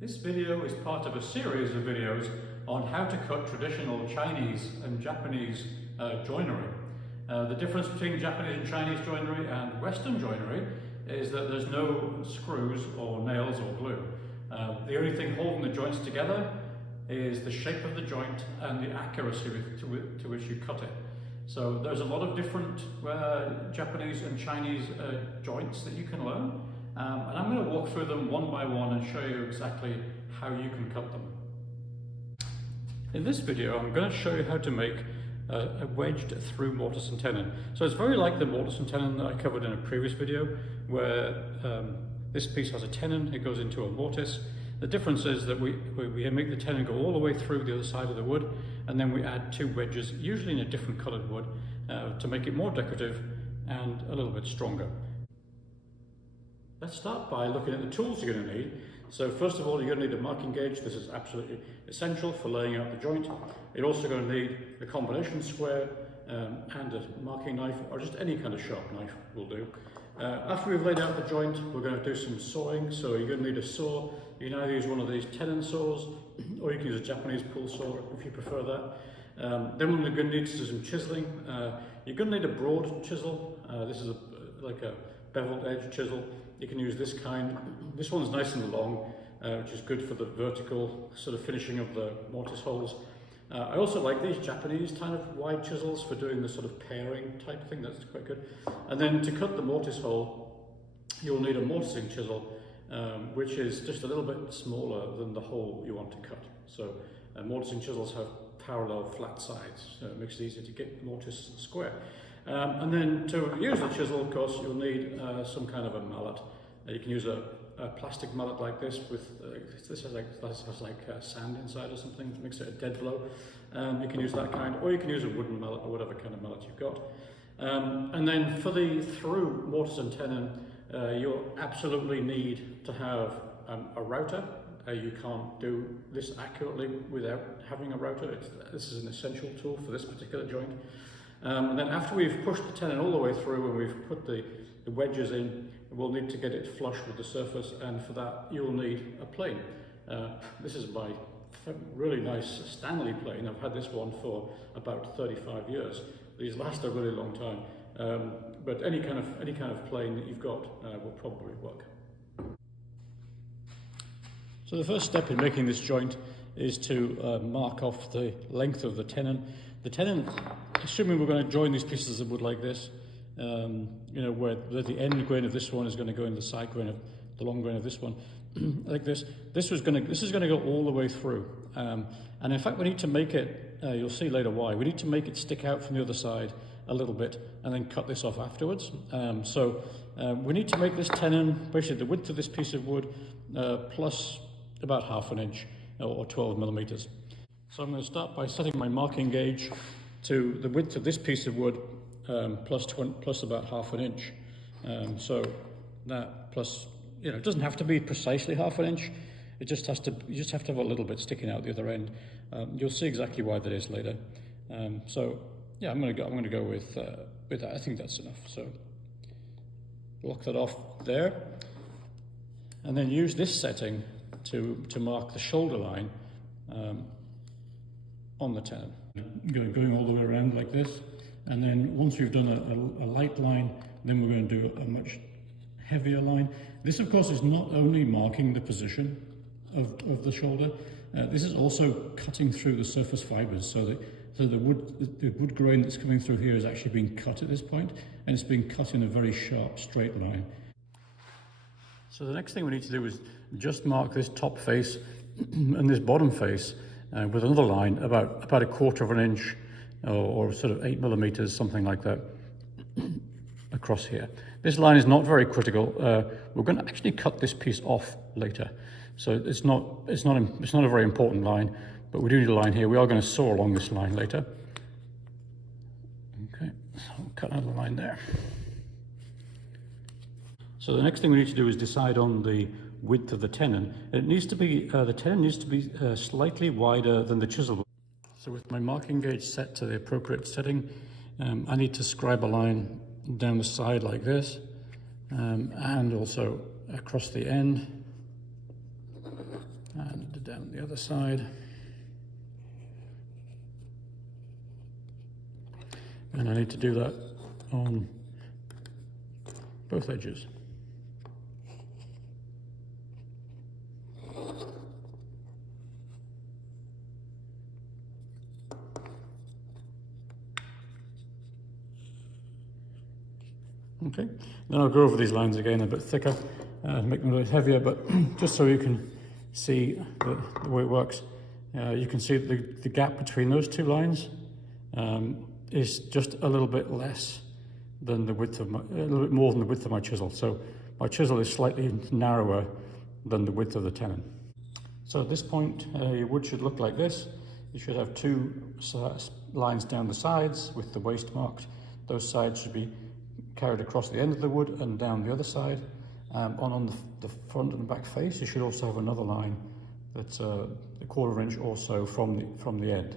This video is part of a series of videos on how to cut traditional Chinese and Japanese joinery. The difference between Japanese and Chinese joinery and Western joinery is that there's no screws or nails or glue. The only thing holding the joints together is the shape of the joint and the accuracy to which you cut it. So there's a lot of different Japanese and Chinese joints that you can learn, and I'm going to walk through them one by one and show you exactly how you can cut them. In this video I'm going to show you how to make a wedged through mortise and tenon. So it's very like the mortise and tenon that I covered in a previous video, where this piece has a tenon, it goes into a mortise. The difference is that we make the tenon go all the way through the other side of the wood, and then we add two wedges, usually in a different coloured wood, to make it more decorative and a little bit stronger. Let's start by looking at the tools you're going to need. So first of all, you're going to need a marking gauge. This is absolutely essential for laying out the joint. You're also going to need a combination square and a marking knife, or just any kind of sharp knife will do. After we've laid out the joint, we're going to do some sawing. So you're going to need a saw. You can either use one of these tenon saws, or you can use a Japanese pull saw if you prefer that. Then we're going to need to do some chiseling. You're going to need a broad chisel. This is like a beveled edge chisel. You can use this kind. This one's nice and long, which is good for the vertical sort of finishing of the mortise holes. I also like these Japanese kind of wide chisels for doing the sort of pairing type thing. That's quite good. And then to cut the mortise hole, you'll need a mortising chisel, which is just a little bit smaller than the hole you want to cut. So mortising chisels have parallel flat sides, so it makes it easier to get the mortise square. And then to use the chisel, of course, you'll need some kind of a mallet. You can use a plastic mallet like this with this has like sand inside or something, that makes it a dead blow. You can use that kind, or you can use a wooden mallet or whatever kind of mallet you've got. And then for the through mortise and tenon, you'll absolutely need to have a router. You can't do this accurately without having a router. This is an essential tool for this particular joint. And then after we've pushed the tenon all the way through and we've put the wedges in, we'll need to get it flush with the surface, and for that you'll need a plane. This is my really nice Stanley plane. I've had this one for about 35 years. These last a really long time, but any kind of plane that you've got will probably work. So the first step in making this joint is to mark off the length of the tenon. The tenon, assuming we're going to join these pieces of wood like this, you know, where the end grain of this one is going to go in the side grain of the long grain of this one, like this. This is going to go all the way through, and in fact we need to make it. You'll see later why. We need to make it stick out from the other side a little bit, and then cut this off afterwards. We need to make this tenon, basically the width of this piece of wood, plus about ½ an inch or 12 millimeters. So I'm going to start by setting my marking gauge to the width of this piece of wood, plus about ½ an inch. So that plus, you know, it doesn't have to be precisely ½ an inch. It just has to, you just have to have a little bit sticking out the other end. You'll see exactly why that is later. So yeah, I'm going to go with that. I think that's enough. So lock that off there, and then use this setting to mark the shoulder line on the tenon. Going all the way around like this, and then once we've done a light line, then we're going to do a much heavier line. This, of course, is not only marking the position of the shoulder, this is also cutting through the surface fibers, so the wood grain that's coming through here is actually being cut at this point, and it's being cut in a very sharp straight line. So the next thing we need to do is just mark this top face and this bottom face with another line about ½ an inch or sort of 8 millimeters, something like that, across here. This line is not very critical. We're going to actually cut this piece off later, so it's not a very important line, but we do need a line here. We are going to saw along this line later. Okay, so I'll cut out the line there. So the next thing we need to do is decide on the width of the tenon. It needs to be, the tenon needs to be slightly wider than the chisel. So with my marking gauge set to the appropriate setting, I need to scribe a line down the side like this, and also across the end. down the other side. And I need to do that on both edges. Okay, then I'll go over these lines again a bit thicker, make them a little heavier, but just so you can see the way it works. You can see the gap between those two lines is just a little bit less than the width of a little bit more than the width of my chisel. So my chisel is slightly narrower than the width of the tenon. So at this point, your wood should look like this. You should have two lines down the sides with the waste marked. Those sides should be carried across the end of the wood and down the other side. On the front and back face, you should also have another line that's a quarter inch or so from the end.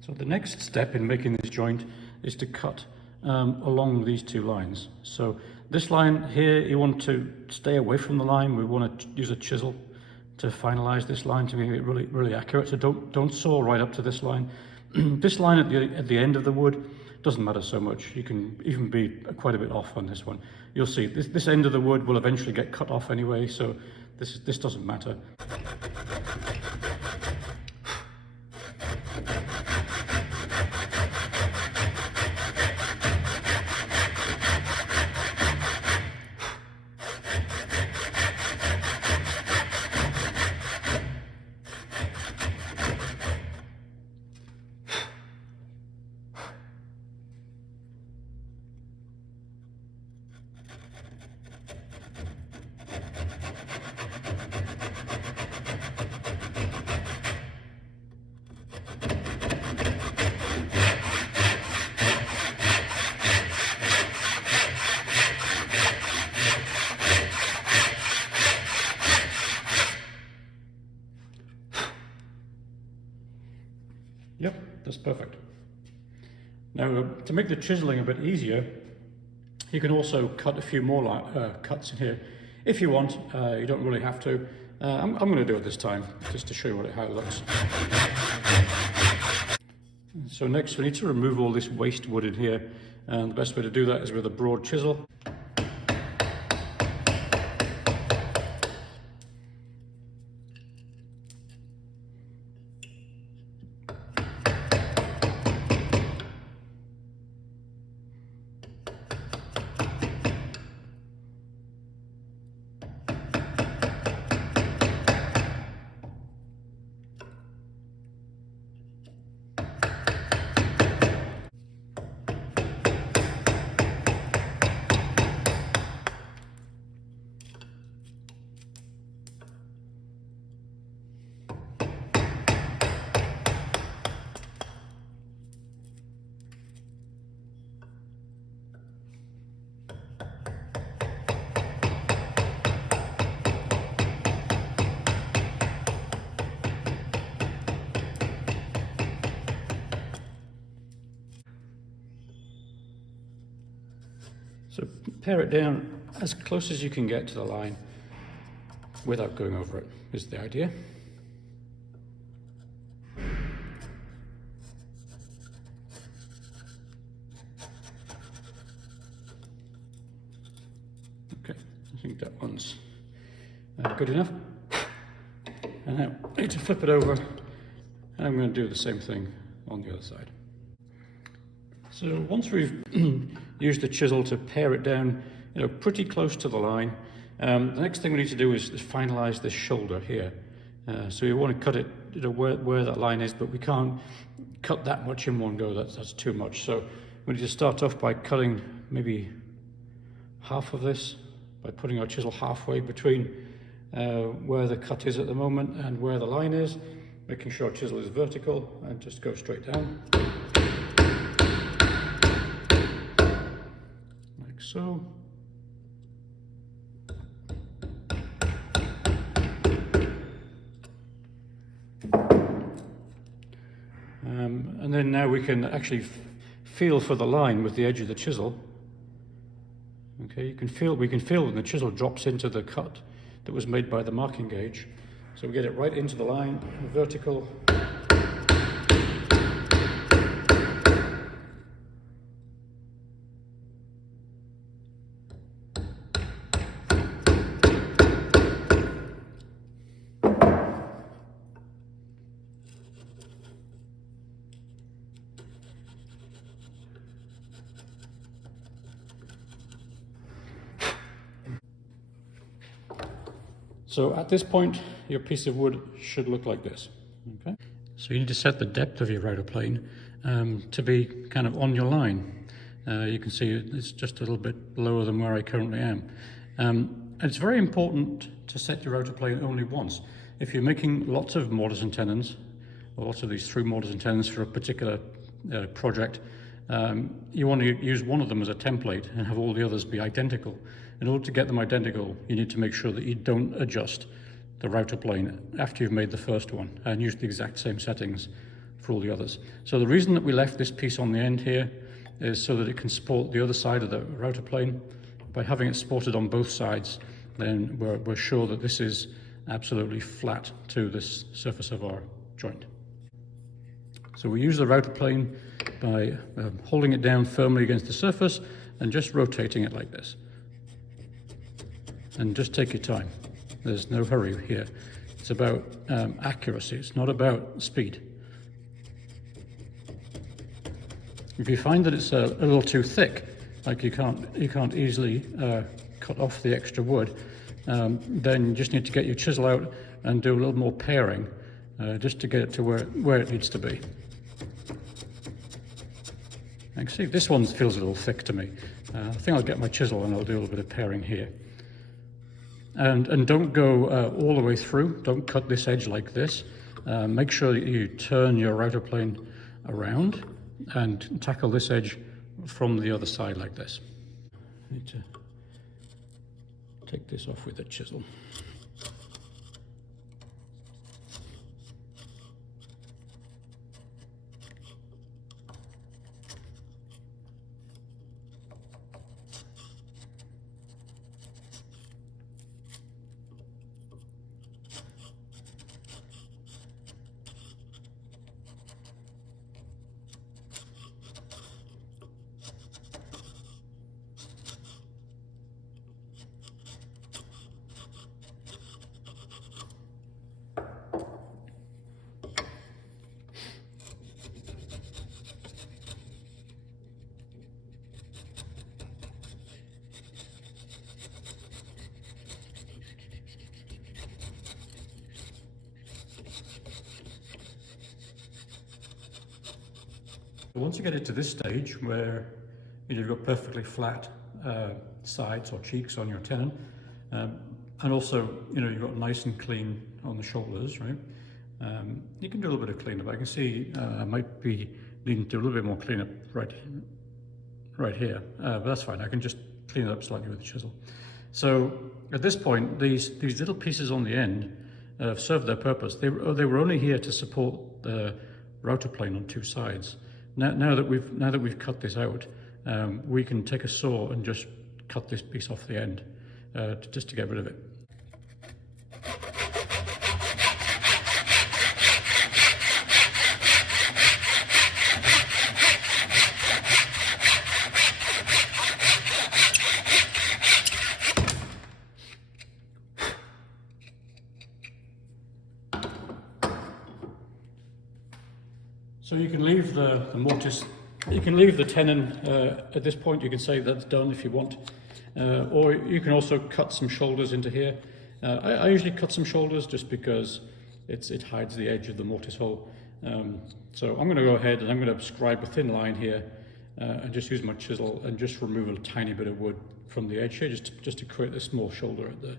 So the next step in making this joint is to cut along these two lines. So this line here, you want to stay away from the line. We want to use a chisel to finalize this line to make it really accurate. So don't saw right up to this line. This line at the end of the wood doesn't matter so much. You can even be quite a bit off on this one. You'll see this end of the wood will eventually get cut off anyway, so this doesn't matter. Yep, that's perfect. Now, to make the chiseling a bit easier, you can also cut a few more cuts in here. If you want, you don't really have to. I'm going to do it this time, just to show you how it looks. So next, we need to remove all this waste wood in here. And the best way to do that is with a broad chisel. So pare it down as close as you can get to the line without going over it, is the idea. Okay, I think that one's good enough. And now I need to flip it over, and I'm going to do the same thing on the other side. So once we've used the chisel to pare it down, pretty close to the line, the next thing we need to do is finalize this shoulder here. So we want to cut it where that line is, but we can't cut that much in one go. That's too much. So we need to start off by cutting maybe half of this, by putting our chisel halfway between where the cut is at the moment and where the line is, making sure our chisel is vertical, and just go straight down. Like so. And then now we can actually feel for the line with the edge of the chisel. Okay, we can feel when the chisel drops into the cut that was made by the marking gauge. So we get it right into the line, vertical. So at this point, your piece of wood should look like this. Okay. So you need to set the depth of your router plane to be kind of on your line. You can see it's just a little bit lower than where I currently am. And it's very important to set your router plane only once. If you're making lots of mortise and tenons, or lots of these through mortise and tenons for a particular project, you want to use one of them as a template and have all the others be identical. In order to get them identical, you need to make sure that you don't adjust the router plane after you've made the first one and use the exact same settings for all the others. So the reason that we left this piece on the end here is so that it can support the other side of the router plane. By having it supported on both sides, then we're sure that this is absolutely flat to this surface of our joint. So we use the router plane by holding it down firmly against the surface and just rotating it like this. And just take your time. There's no hurry here. It's about accuracy. It's not about speed. If you find that it's a little too thick, like you can't easily cut off the extra wood, then you just need to get your chisel out and do a little more paring, just to get it to where it needs to be. Actually, this one feels a little thick to me. I think I'll get my chisel and I'll do a little bit of paring here. And don't go all the way through. Don't cut this edge like this. Make sure that you turn your router plane around and tackle this edge from the other side like this. Need to take this off with a chisel. Once you get it to this stage where you've got perfectly flat sides or cheeks on your tenon, and also you've got nice and clean on the shoulders, right? You can do a little bit of cleanup. I can see I might be needing to do a little bit more cleanup right here, but that's fine. I can just clean it up slightly with the chisel. So at this point, these little pieces on the end have served their purpose. They were only here to support the router plane on two sides. Now that we've cut this out, we can take a saw and just cut this piece off the end, just to get rid of it. So you can leave the mortise, you can leave the tenon at this point. You can say that's done if you want, or you can also cut some shoulders into here. I usually cut some shoulders just because it hides the edge of the mortise hole. So I'm going to go ahead and I'm going to scribe a thin line here and just use my chisel and just remove a tiny bit of wood from the edge here, just to create a small shoulder at the.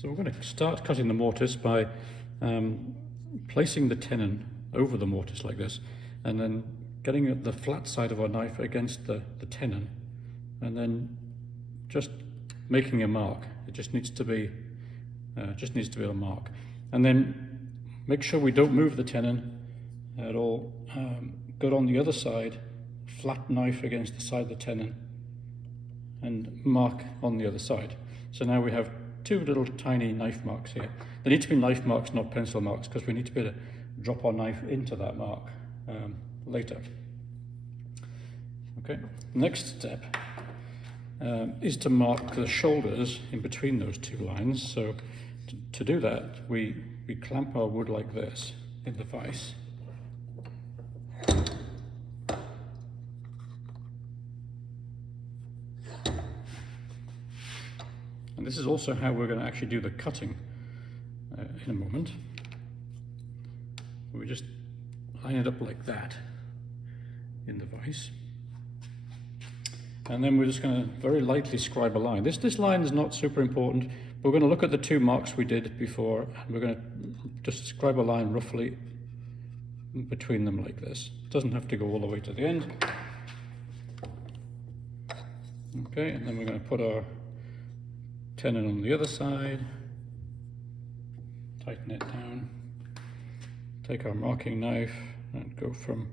So we're going to start cutting the mortise by placing the tenon over the mortise like this, and then getting the flat side of our knife against the tenon, and then just making a mark. It just needs to be a mark, and then make sure we don't move the tenon at all. Go on the other side, flat knife against the side of the tenon, and mark on the other side. So now we have two little tiny knife marks here. They need to be knife marks, not pencil marks, because we need to be able to drop our knife into that mark later. Okay, next step is to mark the shoulders in between those two lines. So to do that, we clamp our wood like this in the vise. And this is also how we're going to actually do the cutting in a moment. We just line it up like that in the vise. And then we're just going to very lightly scribe a line. This line is not super important. We're going to look at the two marks we did before, and we're going to just scribe a line roughly between them like this. It doesn't have to go all the way to the end. Okay, and then we're going to put our tenon on the other side, tighten it down, take our marking knife and go from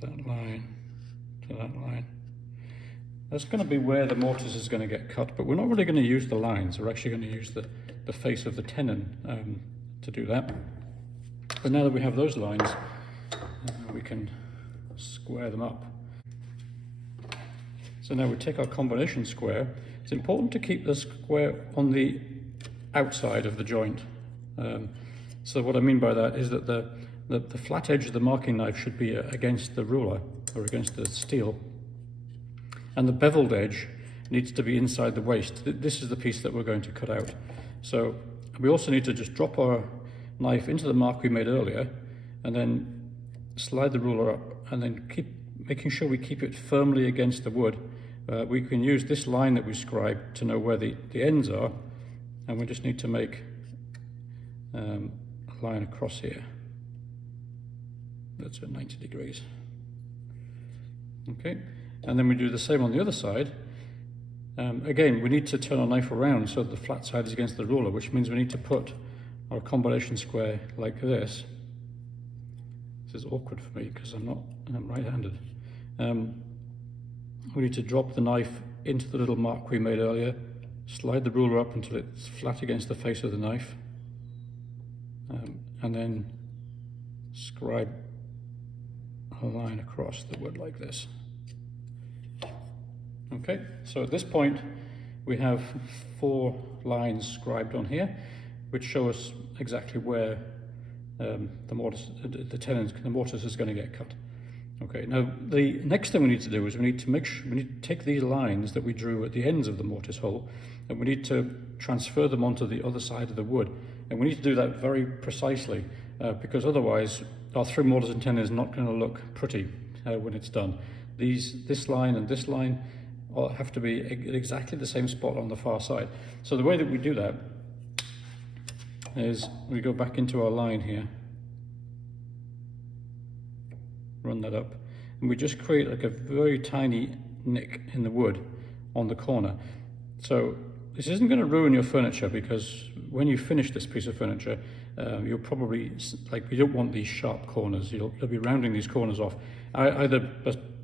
that line to that line. That's going to be where the mortise is going to get cut, but we're not really going to use the lines. We're actually going to use the face of the tenon to do that. But now that we have those lines, we can square them up. So now we take our combination square. It's important to keep the square on the outside of the joint. So what I mean by that is that the flat edge of the marking knife should be against the ruler or against the steel, and the beveled edge needs to be inside the waist. This is the piece that we're going to cut out. So we also need to just drop our knife into the mark we made earlier, and then slide the ruler up, and then keep making sure we keep it firmly against the wood. We can use this line that we scribed to know where the ends are, and we just need to make a line across here that's at 90 degrees. Okay, and then we do the same on the other side. Again, we need to turn our knife around so that the flat side is against the ruler, which means we need to put our combination square like this. This is awkward for me because I'm right-handed. We need to drop the knife into the little mark we made earlier, slide the ruler up until it's flat against the face of the knife, and then scribe a line across the wood like this. Okay, so at this point we have 4 lines scribed on here, which show us exactly where the mortise is going to get cut. Okay, now the next thing we need to do is we need to take these lines that we drew at the ends of the mortise hole, and we need to transfer them onto the other side of the wood. And we need to do that very precisely, because otherwise our through mortise and tenon is not going to look pretty when it's done. This line and this line have to be at exactly the same spot on the far side. So the way that we do that is we go back into our line here, run that up, and we just create like a very tiny nick in the wood on the corner. So this isn't going to ruin your furniture, because when you finish this piece of furniture, you'll probably, you don't want these sharp corners. You'll be rounding these corners off, either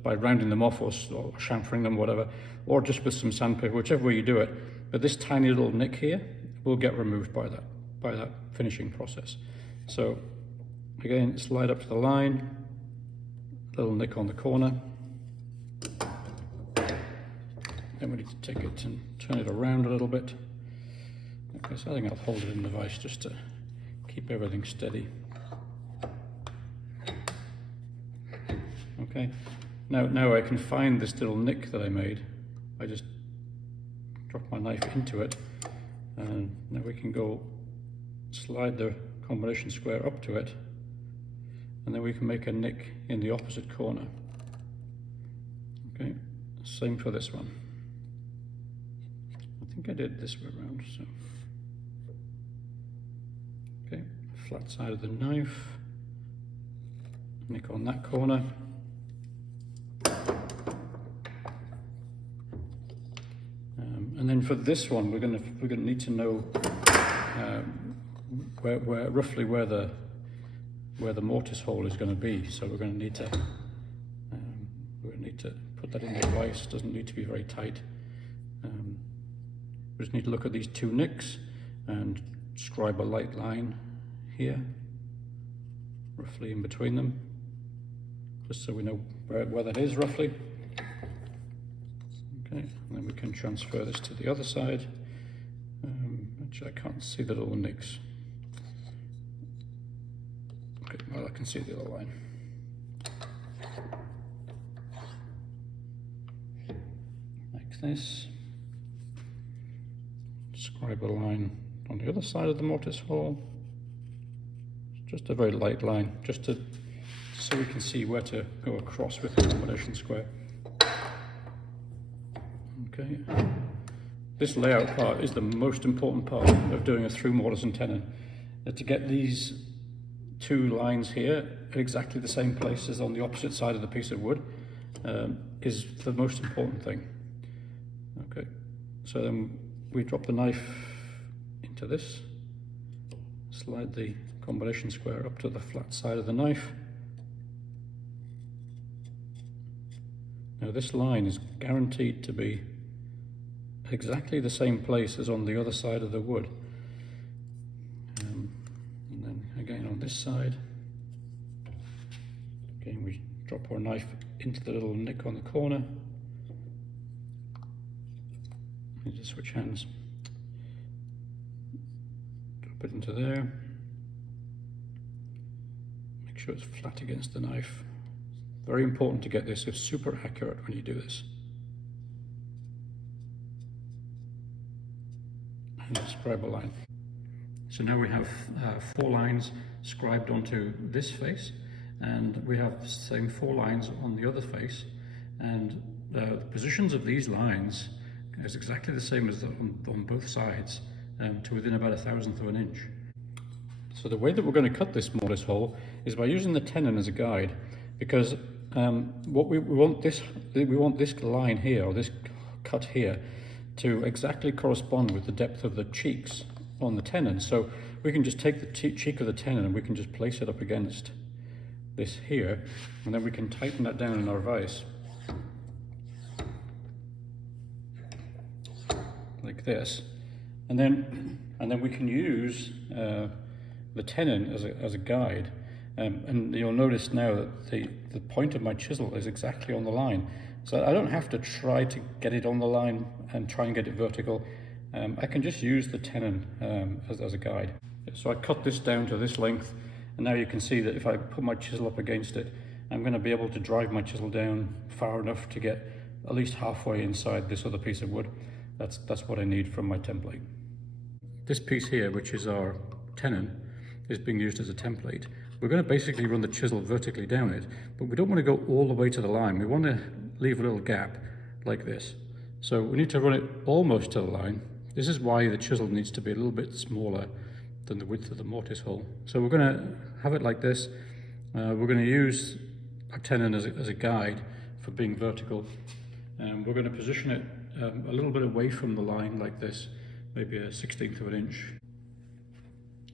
by rounding them off or chamfering them, whatever, or just with some sandpaper, whichever way you do it. But this tiny little nick here will get removed by that finishing process. So again, slide up to the line, little nick on the corner. Then we need to take it and turn it around a little bit. Okay, so I think I'll hold it in the vise just to keep everything steady. Okay, now I can find this little nick that I made. I just drop my knife into it, and now we can go slide the combination square up to it, and then we can make a nick in the opposite corner. Okay, same for this one. I think I did this way around, so flat side of the knife, nick on that corner. And then for this one, we're gonna need to know roughly where the mortise hole is going to be. So we're going to need to put that in the vise. Doesn't need to be very tight. We just need to look at these two nicks and scribe a light line here, roughly in between them, just so we know where that is roughly. Okay, and then we can transfer this to the other side. Actually, I can't see the little nicks. Okay, well, I can see the other line. Like this. Scribe a line on the other side of the mortise hole. Just a very light line, just so we can see where to go across with the combination square. Okay. This layout part is the most important part of doing a through mortise and tenon. To get these two lines here at exactly the same place as on the opposite side of the piece of wood is the most important thing. Okay, so then we drop the knife into this, slide the combination square up to the flat side of the knife. Now this line is guaranteed to be exactly the same place as on the other side of the wood. And then again on this side, again we drop our knife into the little nick on the corner. And just switch hands. Drop it into there. Make sure it's flat against the knife. Very important to get this super accurate when you do this. And scribe a line. So now we have 4 lines scribed onto this face, and we have the same 4 lines on the other face, and the positions of these lines is exactly the same as on both sides, to within about 1/1000th of an inch. So the way that we're going to cut this mortise hole is by using the tenon as a guide, because what we want this line here, or this cut here, to exactly correspond with the depth of the cheeks on the tenon. So we can just take the cheek of the tenon and we can just place it up against this here, and then we can tighten that down in our vise like this, and then we can use the tenon as a guide. And you'll notice now that the point of my chisel is exactly on the line. So I don't have to try to get it on the line and try and get it vertical. I can just use the tenon as a guide. So I cut this down to this length, and now you can see that if I put my chisel up against it, I'm going to be able to drive my chisel down far enough to get at least halfway inside this other piece of wood. That's what I need from my template. This piece here, which is our tenon, is being used as a template. We're going to basically run the chisel vertically down it, but we don't want to go all the way to the line. We want to leave a little gap like this. So we need to run it almost to the line. This is why the chisel needs to be a little bit smaller than the width of the mortise hole. So we're going to have it like this. We're going to use our tenon as a guide for being vertical. We're going to position it a little bit away from the line like this, maybe 1/16th of an inch.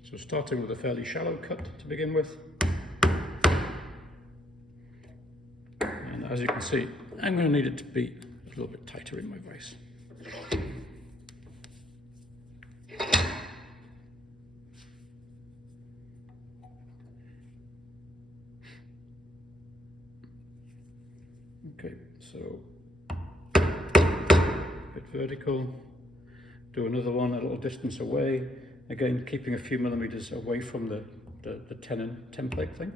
So starting with a fairly shallow cut to begin with. And as you can see, I'm going to need it to be a little bit tighter in my vise. Okay, so a bit vertical, do another one a little distance away, again keeping a few millimeters away from the tenon template thing.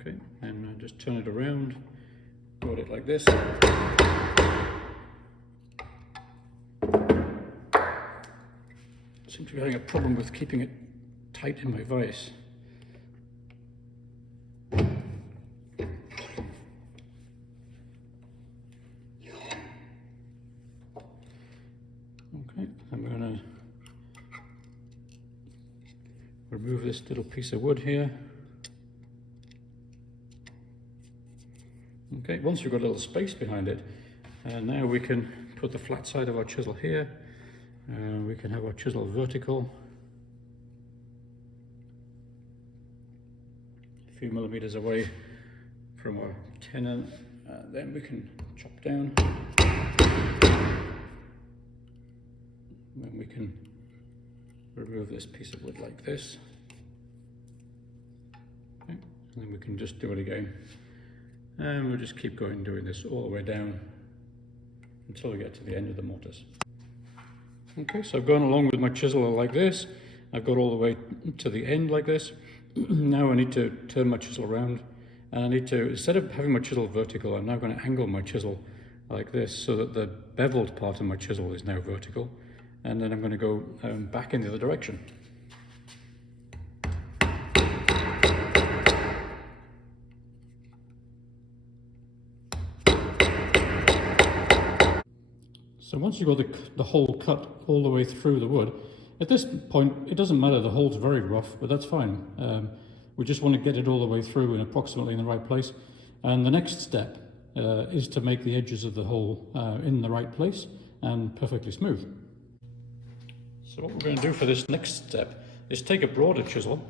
Okay, and just turn it around, hold it like this. Seem to be having a problem with keeping it tight in my vise. Okay, and we're going remove this little piece of wood here. Okay, once we've got a little space behind it, now we can put the flat side of our chisel here. We can have our chisel vertical, a few millimeters away from our tenon. Then we can chop down. Then we can remove this piece of wood like this. Okay. And then we can just do it again. And we'll just keep going doing this all the way down until we get to the end of the mortise. Okay, so I've gone along with my chisel like this. I've got all the way to the end like this. Now I need to turn my chisel around, and I need to, instead of having my chisel vertical, I'm now going to angle my chisel like this so that the beveled part of my chisel is now vertical, and then I'm going to go back in the other direction. So once you've got the hole cut all the way through the wood, at this point it doesn't matter, the hole's very rough, but that's fine. We just want to get it all the way through and approximately in the right place. And the next step is to make the edges of the hole in the right place and perfectly smooth. So what we're going to do for this next step is take a broader chisel.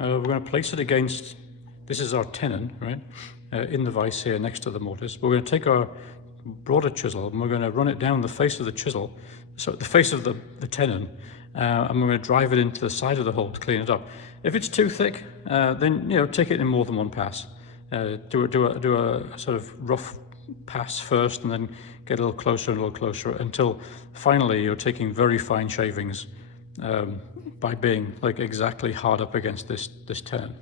We're going to place it against, this is our tenon, right, in the vise here next to the mortise. We're going to take our broader chisel and we're going to run it down the face of the chisel, so the face of the tenon, and we're going to drive it into the side of the hole to clean it up. If it's too thick, then take it in more than one pass. Do a sort of rough pass first, and then get a little closer and a little closer until finally you're taking very fine shavings by being like exactly hard up against this tenon.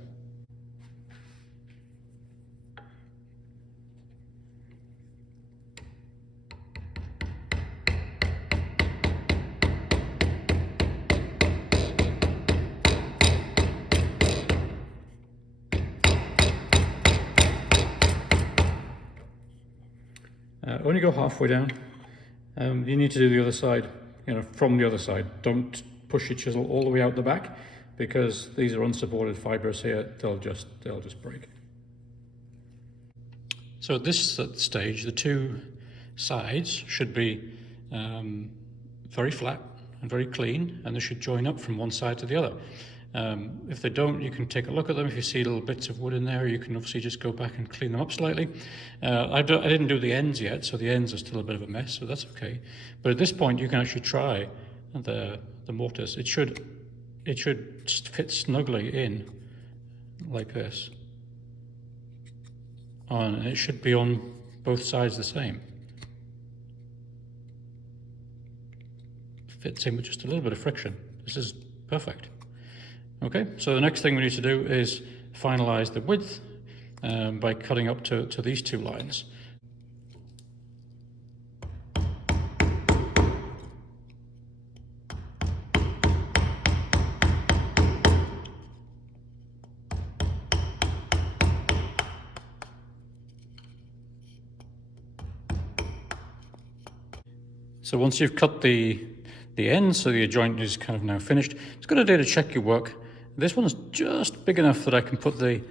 Only go halfway down. You need to do the other side, from the other side. Don't push your chisel all the way out the back, because these are unsupported fibers here. They'll just break. So at this stage, the two sides should be very flat and very clean, and they should join up from one side to the other. If they don't, you can take a look at them. If you see little bits of wood in there, you can obviously just go back and clean them up slightly. I didn't do the ends yet, so the ends are still a bit of a mess, so that's okay. But at this point, you can actually try the mortise. It should fit snugly in like this, and it should be on both sides the same. Fits in with just a little bit of friction. This is perfect. Okay, so the next thing we need to do is finalize the width by cutting up to these two lines. So once you've cut the ends, so the joint is kind of now finished, it's a good idea to check your work. This one's just big enough that I can put the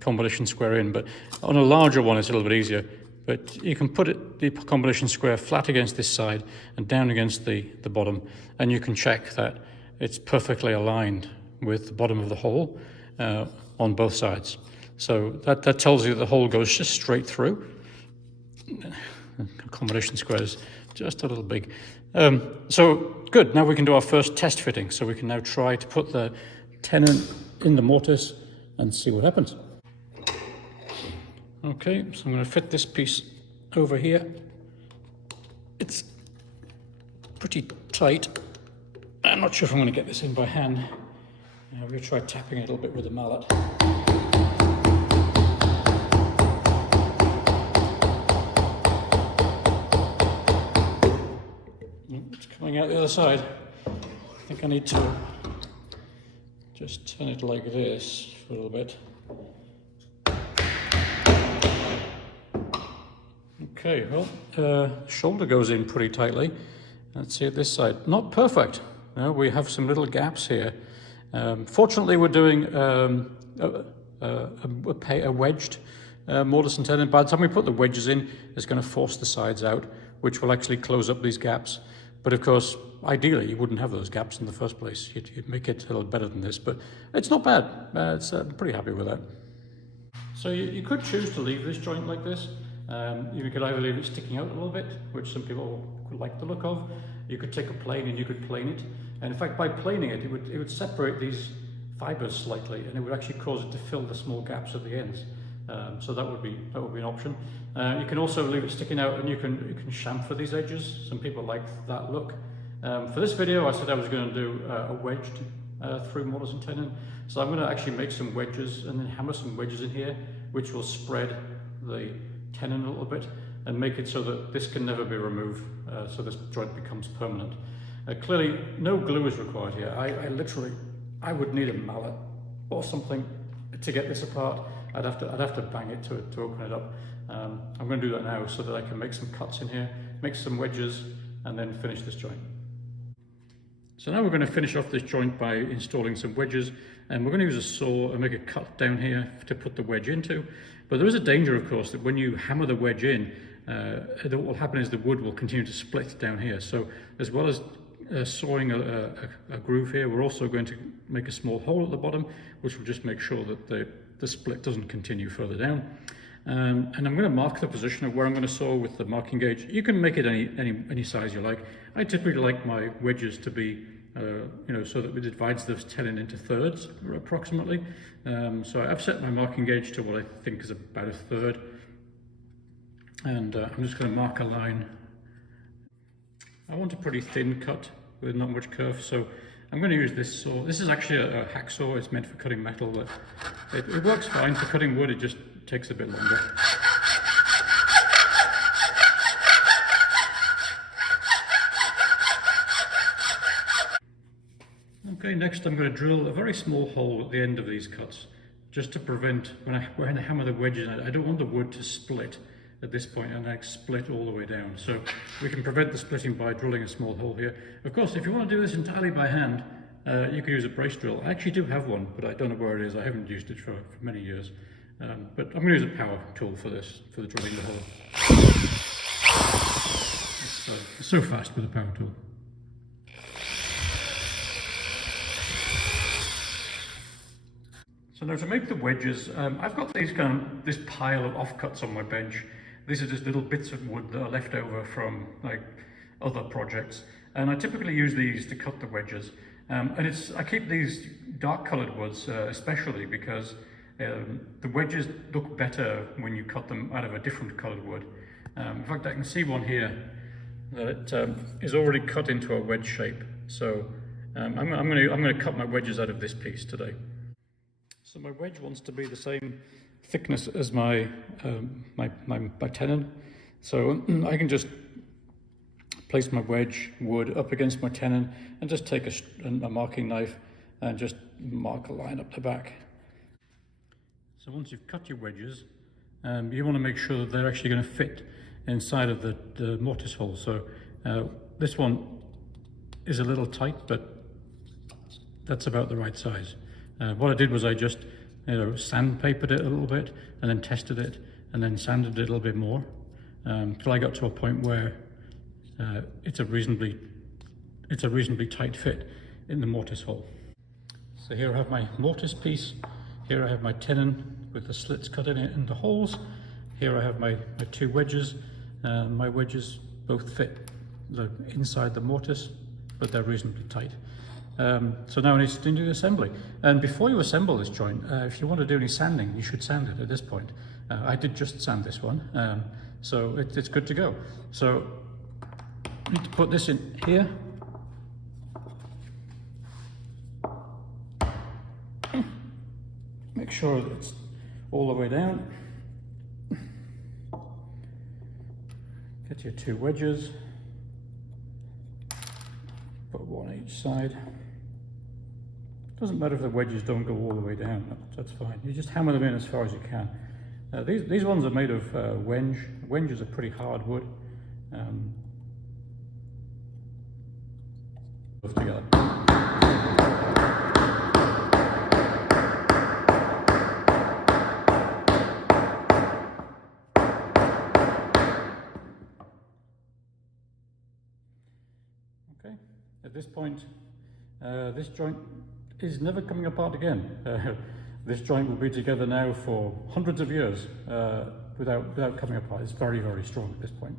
combination square in, but on a larger one it's a little bit easier. But you can put the combination square flat against this side and down against the bottom, and you can check that it's perfectly aligned with the bottom of the hole on both sides. So that tells you the hole goes just straight through. Combination square is just a little big. So good, now we can do our first test fitting. So we can now try to put the tenon in the mortise and see what happens. Okay, so I'm going to fit this piece over here. It's pretty tight. I'm not sure if I'm going to get this in by hand. I'm going to try tapping it a little bit with a mallet. It's coming out the other side. I think I need to just turn it like this for a little bit. Okay, well, shoulder goes in pretty tightly. Let's see at this side. Not perfect. No, we have some little gaps here. Fortunately, we're doing a wedged mortise and tenon. By the time we put the wedges in, it's going to force the sides out, which will actually close up these gaps. But of course, ideally, you wouldn't have those gaps in the first place. You'd make it a little better than this, but it's not bad. I'm pretty happy with that. So you could choose to leave this joint like this. You could either leave it sticking out a little bit, which some people could like the look of. You could take a plane and you could plane it. And in fact, by planing it, it would separate these fibers slightly, and it would actually cause it to fill the small gaps at the ends. So that would be an option. You can also leave it sticking out, and you can chamfer these edges. Some people like that look. For this video, I said I was going to do a wedged through mortise and tenon. So I'm going to actually make some wedges and then hammer some wedges in here, which will spread the tenon a little bit and make it so that this can never be removed, so this joint becomes permanent. Clearly, no glue is required here. I would need a mallet or something to get this apart. I'd have to bang it to open it up. I'm going to do that now so that I can make some cuts in here, make some wedges, and then finish this joint. So now we're going to finish off this joint by installing some wedges, and we're going to use a saw and make a cut down here to put the wedge into. But there is a danger, of course, that when you hammer the wedge in, what will happen is the wood will continue to split down here. So as well as sawing a groove here, we're also going to make a small hole at the bottom, which will just make sure that the split doesn't continue further down. And I'm going to mark the position of where I'm going to saw with the marking gauge. You can make it any size you like. I typically like my wedges to be so that it divides this tenon into thirds approximately. So I've set my marking gauge to what I think is about a third, and I'm just going to mark a line. I want a pretty thin cut with not much curve, so I'm going to use this saw. This is actually a hacksaw. It's meant for cutting metal, but it works fine for cutting wood. It just takes a bit longer. Okay, next I'm going to drill a very small hole at the end of these cuts, just to prevent, when I hammer the wedges in, I don't want the wood to split at this point and like split all the way down. So we can prevent the splitting by drilling a small hole here. Of course, if you want to do this entirely by hand, you can use a brace drill. I actually do have one, but I don't know where it is. I haven't used it for many years. But I'm going to use a power tool for this, for the drilling the hole. It's so fast with a power tool. So now to make the wedges, I've got this pile of offcuts on my bench. These are just little bits of wood that are left over from like other projects, and I typically use these to cut the wedges. And I keep these dark coloured woods especially because the wedges look better when you cut them out of a different coloured wood. In fact, I can see one here that is already cut into a wedge shape. So I'm going to cut my wedges out of this piece today. So my wedge wants to be the same thickness as my tenon. So I can just place my wedge wood up against my tenon and just take a marking knife and just mark a line up the back. So once you've cut your wedges, you want to make sure that they're actually going to fit inside of the mortise hole. So this one is a little tight, but that's about the right size. What I did was I just sandpapered it a little bit and then tested it and then sanded it a little bit more until I got to a point where it's a reasonably tight fit in the mortise hole. So here I have my mortise piece. Here I have my tenon with the slits cut in it into holes. Here I have my two wedges. My wedges both fit inside the mortise, but they're reasonably tight. So now I need to do the assembly. And before you assemble this joint, if you want to do any sanding, you should sand it at this point. I did just sand this one, so it's good to go. So I need to put this in here. Make sure that it's all the way down. Get your two wedges. Put one on each side. Doesn't matter if the wedges don't go all the way down, that's fine. You just hammer them in as far as you can. These ones are made of Wedged. Wedge is a pretty hard wood. Together. At this point, this joint is never coming apart again. This joint will be together now for hundreds of years without coming apart. It's very, very strong at this point.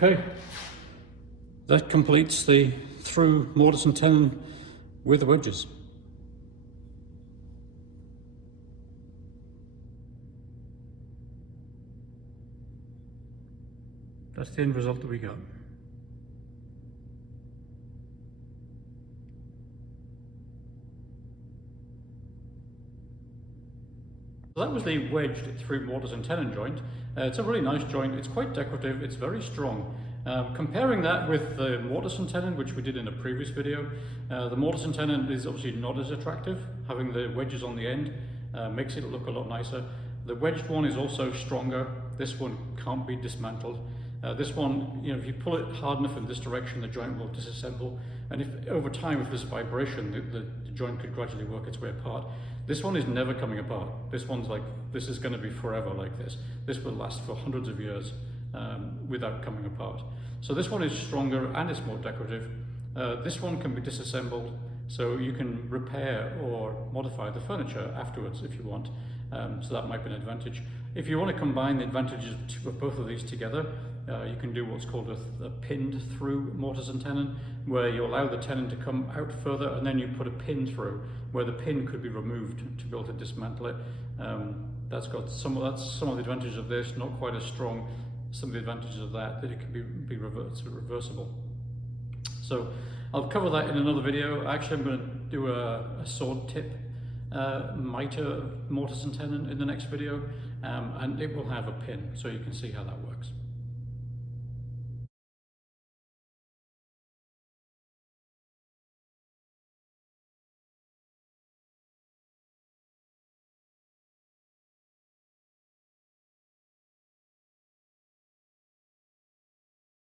Okay, that completes the through mortise and tenon with the wedges. That's the end result that we got. So that was the wedged through mortise and tenon joint. It's a really nice joint. It's quite decorative. It's very strong. Comparing that with the mortise and tenon, which we did in a previous video, the mortise and tenon is obviously not as attractive. Having the wedges on the end makes it look a lot nicer. The wedged one is also stronger. This one can't be dismantled. This one, if you pull it hard enough in this direction, the joint will disassemble. And if over time, if there's vibration, the joint could gradually work its way apart. This one is never coming apart. This is going to be forever like this. This will last for hundreds of years without coming apart. So this one is stronger and it's more decorative. This one can be disassembled, so you can repair or modify the furniture afterwards if you want. So that might be an advantage. If you want to combine the advantages of both of these together, you can do what's called a pinned through mortise and tenon, where you allow the tenon to come out further and then you put a pin through, where the pin could be removed to be able to dismantle it. That's some of the advantages of this, not quite as strong. Some of the advantages of that it can be reversible. So I'll cover that in another video. Actually, I'm going to do a sword tip mitre mortise and tenon in the next video, and it will have a pin, so you can see how that works.